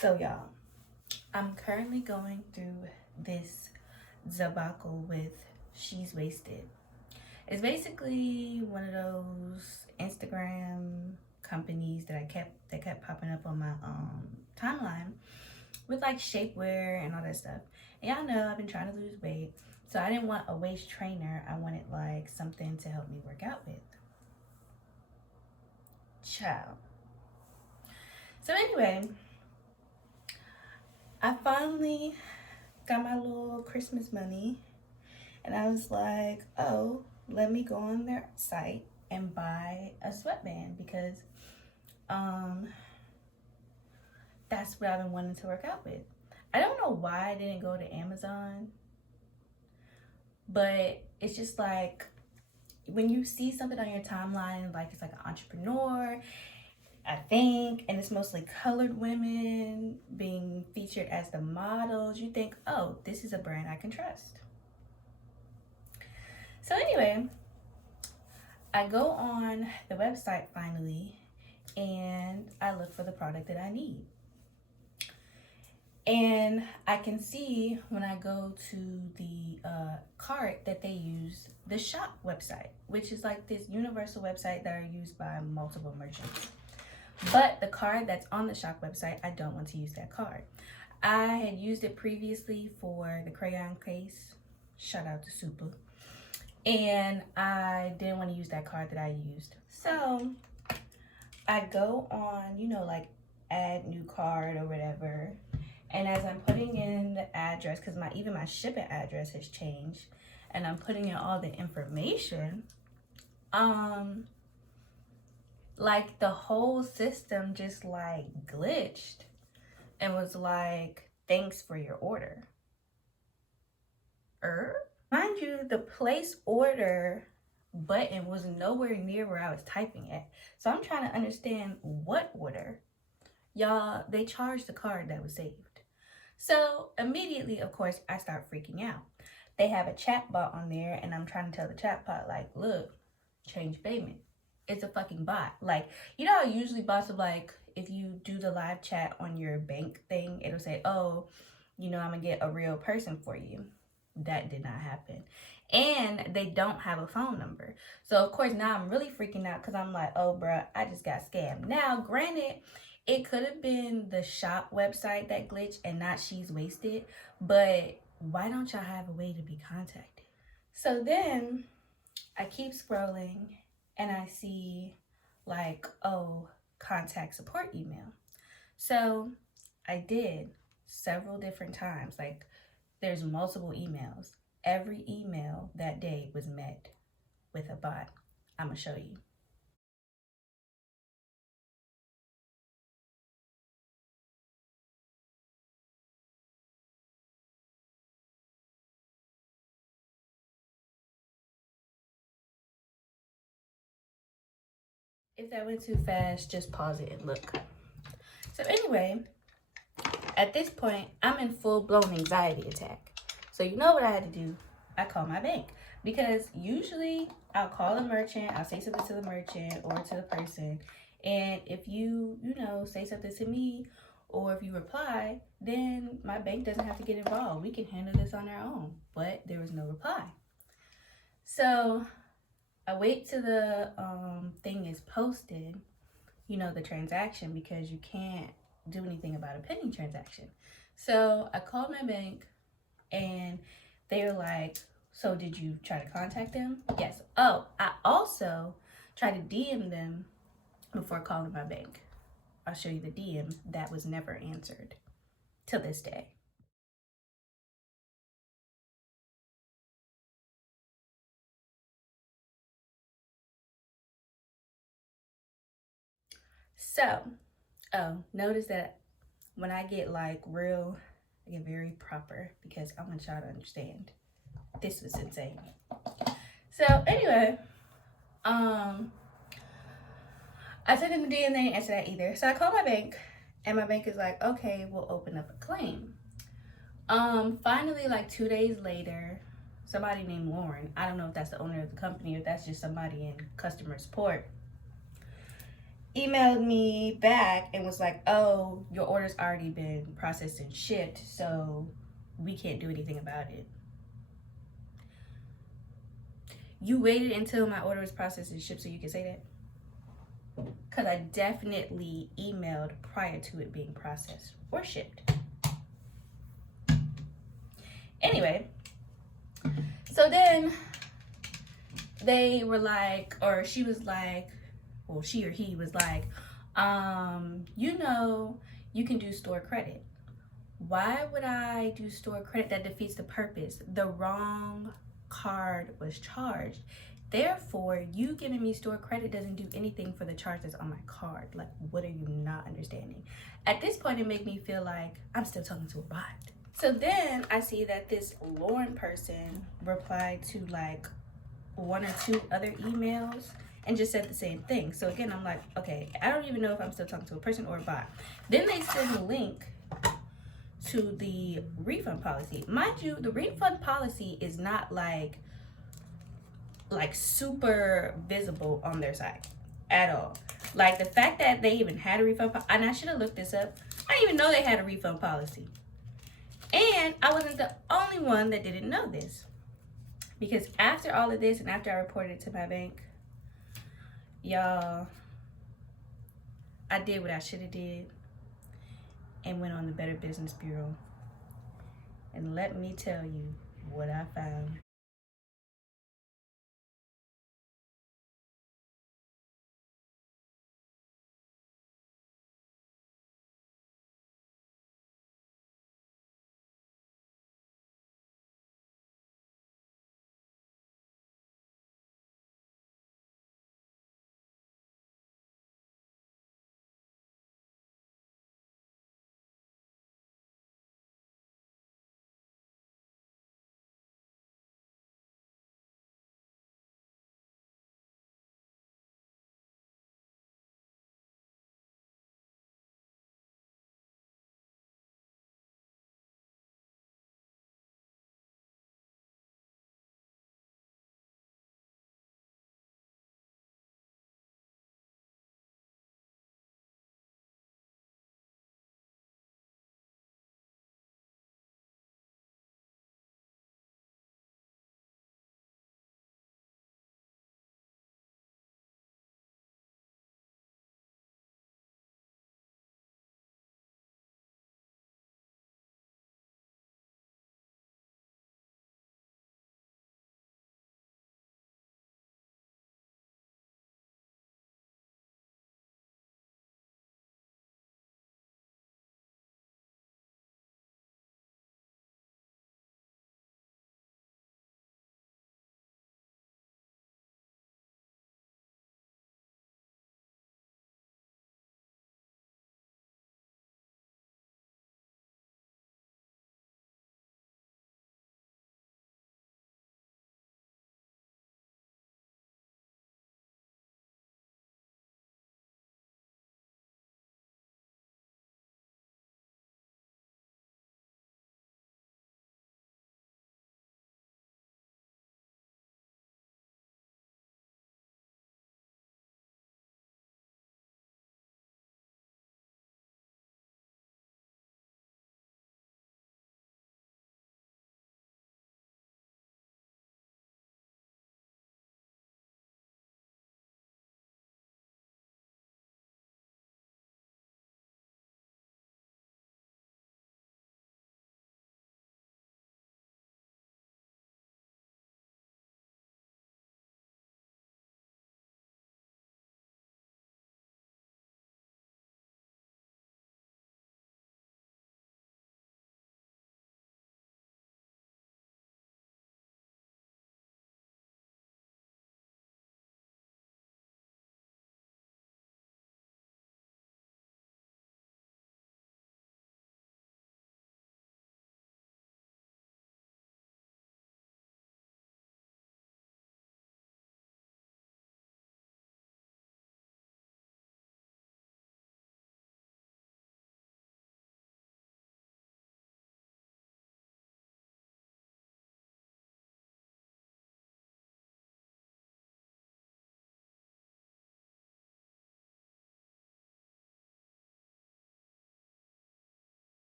So y'all, I'm currently going through this debacle with She's Wasted. It's basically one of those Instagram companies that kept popping up on my timeline with like shapewear and all that stuff. And y'all know I've been trying to lose weight. So I didn't want a waist trainer. I wanted like something to help me work out with. Ciao. So anyway, I finally got my little Christmas money and I was like, oh, let me go on their site and buy a sweatband because um that's what I've been wanting to work out with. I don't know why I didn't go to Amazon, but it's just like when you see something on your timeline, like it's like an entrepreneur, I think, and it's mostly colored women being featured as the models, you think, oh, this is a brand I can trust. So anyway, I go on the website finally and I look for the product that I need. And I can see when I go to the cart that they use the shop website, which is like this universal website that are used by multiple merchants. But the card that's on the shop website, I don't want to use that card. I had used it previously for the crayon case. Shout out to Super. And I didn't want to use that card that I used. So I go on, like add new card or whatever. And as I'm putting in the address, because even my shipping address has changed, and I'm putting in all the information, like the whole system just like glitched and was like, thanks for your order. Mind you, the place order button was nowhere near where I was typing it. So I'm trying to understand what order. Y'all, they charged the card that was saved. So immediately, of course, I start freaking out. They have a chat bot on there, and I'm trying to tell the chat bot, like, look, change payment. It's a fucking bot. Like, you know how usually bots are like, if you do the live chat on your bank thing, it'll say, oh, I'm gonna get a real person for you. That did not happen. And they don't have a phone number. So, of course, now I'm really freaking out because I'm like, oh, bruh, I just got scammed. Now, granted, it could have been the shop website that glitched and not She's Wasted, but why don't y'all have a way to be contacted? So then I keep scrolling and I see like, oh, contact support email. So I did several different times. Like there's multiple emails. Every email that day was met with a bot. I'm gonna show you. If that went too fast, just pause it and look. So anyway, at this point, I'm in full-blown anxiety attack. So you know what I had to do? I called my bank. Because usually I'll call a merchant, I'll say something to the merchant or to the person. And if you say something to me or if you reply, then my bank doesn't have to get involved. We can handle this on our own. But there was no reply. So I wait till the thing is posted, the transaction, because you can't do anything about a pending transaction. So I called my bank and they were like, so did you try to contact them? Yes. Oh, I also tried to DM them before calling my bank. I'll show you the DM that was never answered till this day. So, notice that when I get like real, I get very proper because I want y'all to understand. This was insane. So anyway, I sent in the DM, they didn't answer that either. So I called my bank and my bank is like, okay, we'll open up a claim. Finally, like 2 days later, somebody named Lauren, I don't know if that's the owner of the company or if that's just somebody in customer support, emailed me back and was like, oh, your order's already been processed and shipped, so we can't do anything about it. You waited until my order was processed and shipped so you can say that? Because I definitely emailed prior to it being processed or shipped. Anyway, so then they were like, or she was like, well, she or he was like, you can do store credit. Why would I do store credit? That defeats the purpose. The wrong card was charged. Therefore, you giving me store credit doesn't do anything for the charge that's on my card. Like, what are you not understanding? At this point, it made me feel like I'm still talking to a bot. So then I see that this Lauren person replied to like one or two other emails and just said the same thing. So again, I'm like, okay, I don't even know if I'm still talking to a person or a bot. Then they send a link to the refund policy. Mind you, the refund policy is not like super visible on their site at all. Like the fact that they even had a refund and I should have looked this up. I didn't even know they had a refund policy. And I wasn't the only one that didn't know this. Because after all of this and after I reported it to my bank, y'all, I did what I should have did and went on the Better Business Bureau. And let me tell you what I found.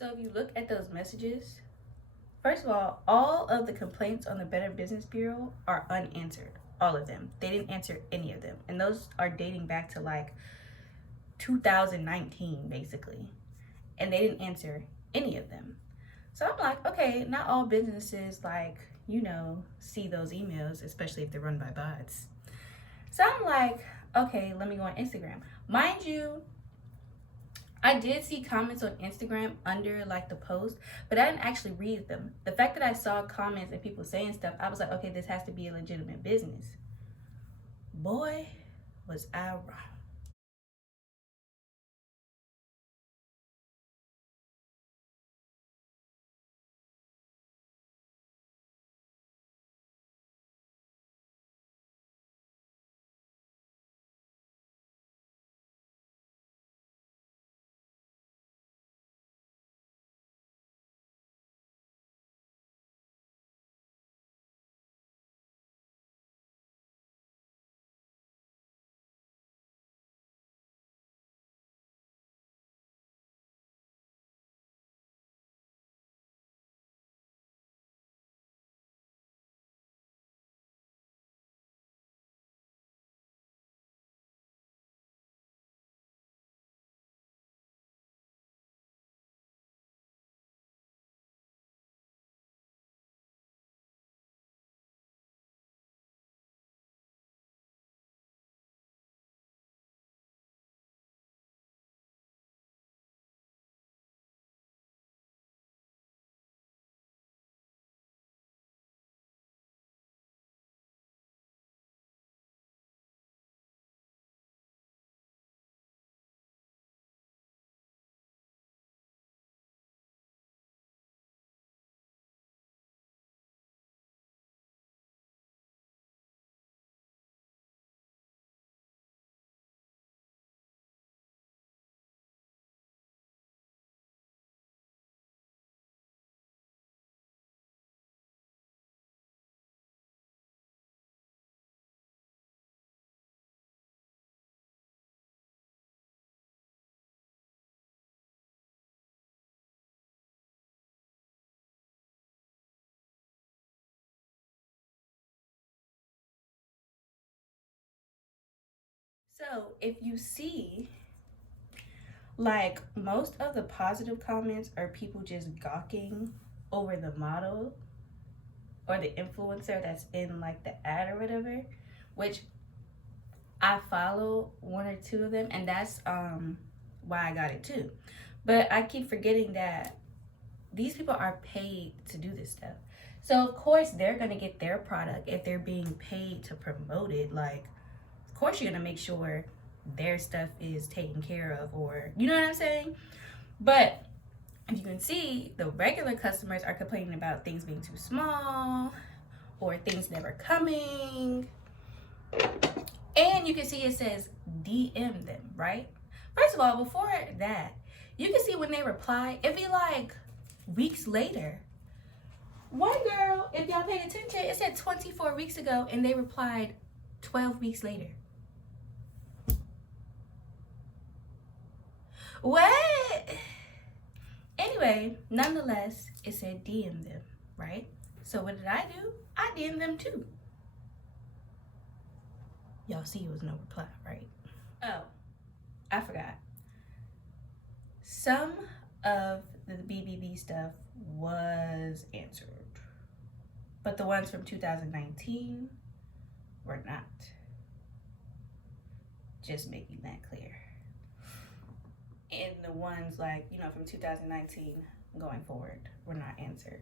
So if you look at those messages, first of all of the complaints on the Better Business Bureau are unanswered. All of them. They didn't answer any of them. And those are dating back to like 2019, basically. And they didn't answer any of them. So I'm like, okay, not all businesses, like, see those emails, especially if they're run by bots. So I'm like, okay, let me go on Instagram. Mind you, I did see comments on Instagram under like the post, but I didn't actually read them. The fact that I saw comments and people saying stuff, I was like, okay, this has to be a legitimate business. Boy, was I wrong. So if you see, like, most of the positive comments are people just gawking over the model or the influencer that's in like the ad or whatever, which I follow one or two of them, and that's why I got it too. But I keep forgetting that these people are paid to do this stuff. So of course they're gonna get their product if they're being paid to promote it. Like, of course you're gonna make sure their stuff is taken care of, or you know what I'm saying? But if you can see, the regular customers are complaining about things being too small or things never coming. And you can see it says DM them, right? First of all, before that, you can see when they reply, it'd be like weeks later. One girl, if y'all paid attention, it said 24 weeks ago, and they replied 12 weeks later. What? Anyway, nonetheless, it said DM them, right? So what did I do? I DM them too. Y'all see it was no reply, right? Oh, I forgot. Some of the BBB stuff was answered, but the ones from 2019 were not. Just making that clear. And the ones like, from 2019 going forward were not answered.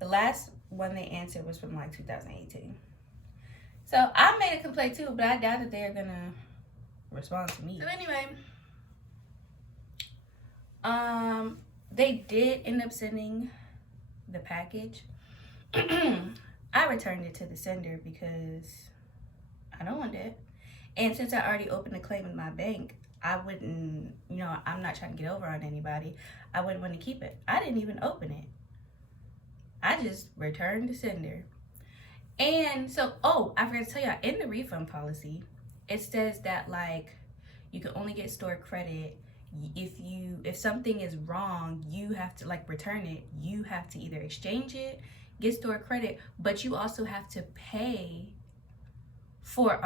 The last one they answered was from like 2018. So I made a complaint too, but I doubt that they're gonna respond to me. So anyway, they did end up sending the package. I returned it to the sender because I don't want it. And since I already opened a claim in my bank, I wouldn't, I'm not trying to get over on anybody. I wouldn't want to keep it. I didn't even open it. I just returned the sender. And so, I forgot to tell y'all, in the refund policy, it says that like you can only get store credit if something is wrong, you have to like return it. You have to either exchange it, get store credit, but you also have to pay for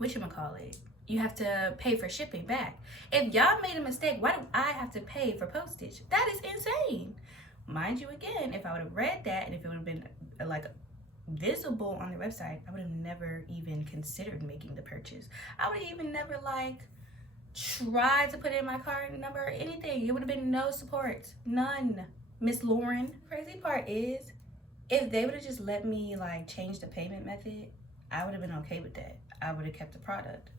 whatchamacallit, you have to pay for shipping back. If y'all made a mistake, why do I have to pay for postage? That is insane. Mind you, again, if I would have read that and if it would have been like visible on the website, I would have never even considered making the purchase. I would have even never like tried to put in my card number or anything. It would have been no support, none. Miss Lauren. Crazy part is, if they would have just let me like change the payment method, I would have been okay with that. I would have kept the product.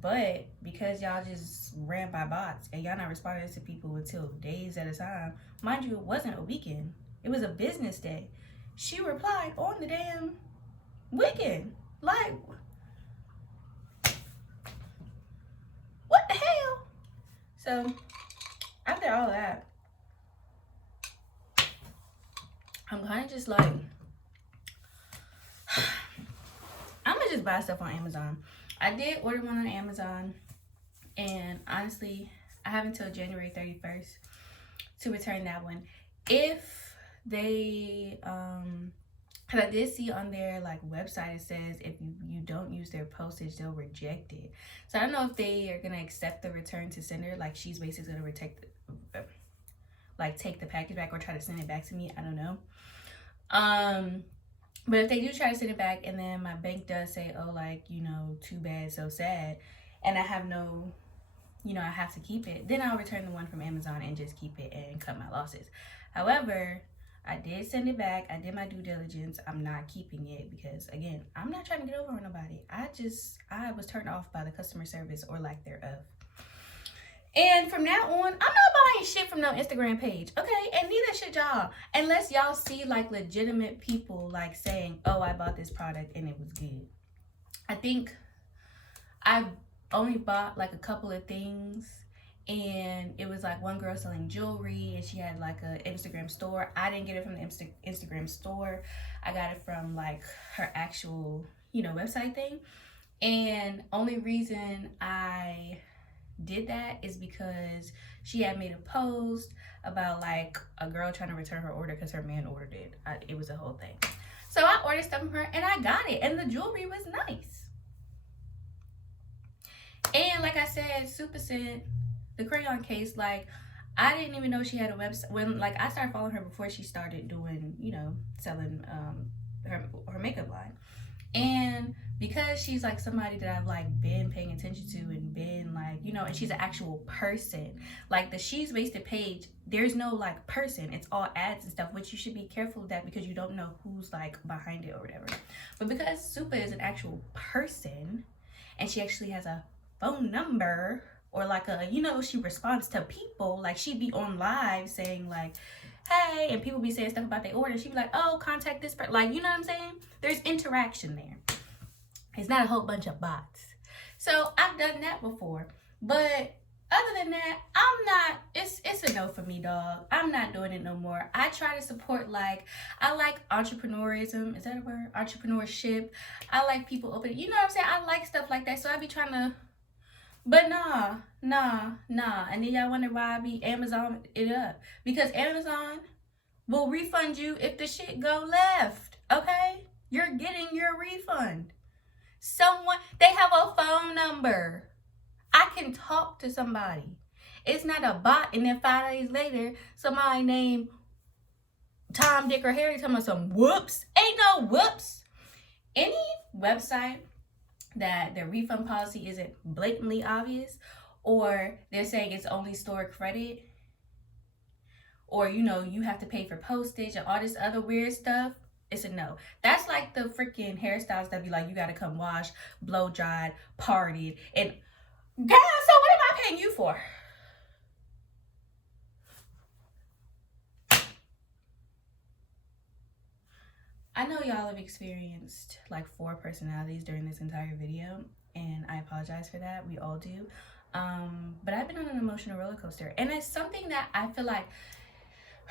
But because y'all just ran by bots and y'all not responding to people until days at a time, mind you, it wasn't a weekend. It was a business day. She replied on the damn weekend. Like, what the hell? So, after all that, I'm kind of just like, I'm gonna just buy stuff on Amazon. I did order one on Amazon, and honestly, I have until January 31st to return that one. If they, because I did see on their like website, it says if you don't use their postage, they'll reject it. So I don't know if they are gonna accept the return to sender, like she's basically gonna take the package back or try to send it back to me. I don't know. But if they do try to send it back and then my bank does say, oh, like, you know, too bad, so sad, and I have no, you know, I have to keep it, then I'll return the one from Amazon and just keep it and cut my losses. However, I did send it back. I did my due diligence. I'm not keeping it because, again, I'm not trying to get over on nobody. I was turned off by the customer service or lack thereof. And from now on, I'm not buying shit from no Instagram page, okay? And neither should y'all. Unless y'all see, like, legitimate people, like, saying, oh, I bought this product and it was good. I think I've only bought, like, a couple of things. And it was, like, one girl selling jewelry. And she had, like, an Instagram store. I didn't get it from the Instagram store. I got it from, like, her actual, you know, website thing. And only reason I did that is because she had made a post about like a girl trying to return her order because her man ordered it. It was a whole thing. So I ordered stuff from her and I got it, and the jewelry was nice. And like I said, Super sent the crayon case. Like, I didn't even know she had a website when like I started following her before she started doing, you know, selling her makeup line. And because she's like somebody that I've like been paying attention to and been like, you know, and she's an actual person, like the She's Wasted page, there's no like person, it's all ads and stuff, which you should be careful of that because you don't know who's like behind it or whatever. But because Super is an actual person and she actually has a phone number or like a, you know, she responds to people, like she'd be on live saying like, hey, and people be saying stuff about their order. She'd be like, oh, contact this person. Like, you know what I'm saying? There's interaction there. It's not a whole bunch of bots. So I've done that before. But other than that, I'm not, it's a no for me, dog. I'm not doing it no more. I try to support, like, I like entrepreneurism. Is that a word? Entrepreneurship. I like people opening, you know what I'm saying? I like stuff like that. So I be trying to, but nah. And then y'all wonder why I be Amazon it up. Because Amazon will refund you if the shit go left, okay? You're getting your refund. They have a phone number. I can talk to somebody. It's not a bot and then 5 days later, somebody named Tom, Dick, or Harry telling me some whoops. Ain't no whoops. Any website that their refund policy isn't blatantly obvious, or they're saying it's only store credit, or, you know, you have to pay for postage and all this other weird stuff, it's a no. That's like the freaking hairstyles that be like, you gotta come wash, blow dried, partied, and girl, so what am I paying you for? I know y'all have experienced like 4 personalities during this entire video, and I apologize for that. We all do. But I've been on an emotional roller coaster, and it's something that I feel like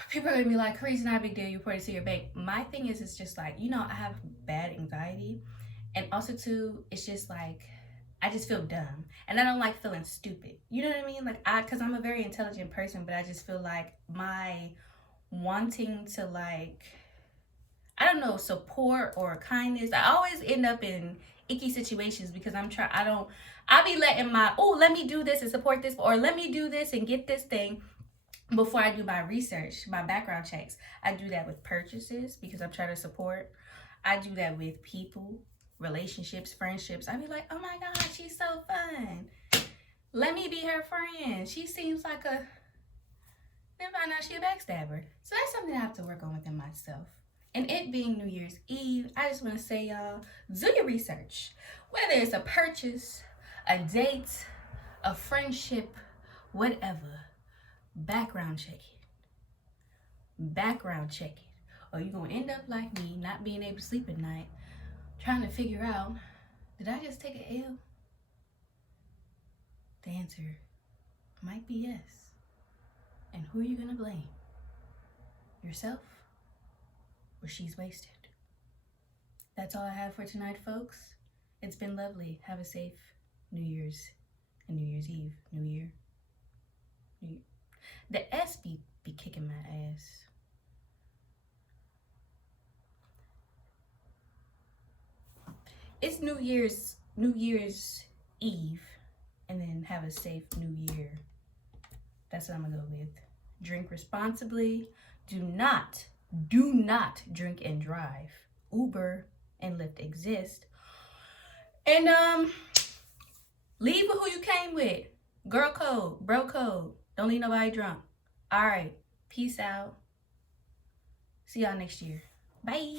people are gonna be like, Carice, not a big deal, you report it to your bank. My thing is, it's just like, you know, I have bad anxiety, and also too, it's just like, I just feel dumb. And I don't like feeling stupid. You know what I mean? Like, because I'm a very intelligent person, but I just feel like my wanting to, like, I don't know, support or kindness, I always end up in icky situations because I be letting let me do this and support this, or let me do this and get this thing before I do my research, my background checks. I do that with purchases because I'm trying to support. I do that with people, relationships, friendships. I be like, oh my God, she's so fun. Let me be her friend. She seems like a, then find out she a backstabber. So that's something I have to work on within myself. And it being New Year's Eve, I just want to say, y'all, do your research. Whether it's a purchase, a date, a friendship, whatever, background check it. Background check it. Or you're going to end up like me, not being able to sleep at night, trying to figure out, did I just take an L? The answer might be yes. And who are you going to blame? Yourself? Or she's wasted? That's all I have for tonight, folks. It's been lovely. Have a safe New Year's and New Year's Eve. New Year. The S be kicking my ass. It's New Year's Eve, and then have a safe New Year. That's what I'm gonna go with. Drink responsibly. Do not drink and drive. Uber and Lyft exist. And leave with who you came with. Girl code, bro code. Don't leave nobody drunk. All right. Peace out. See y'all next year. Bye.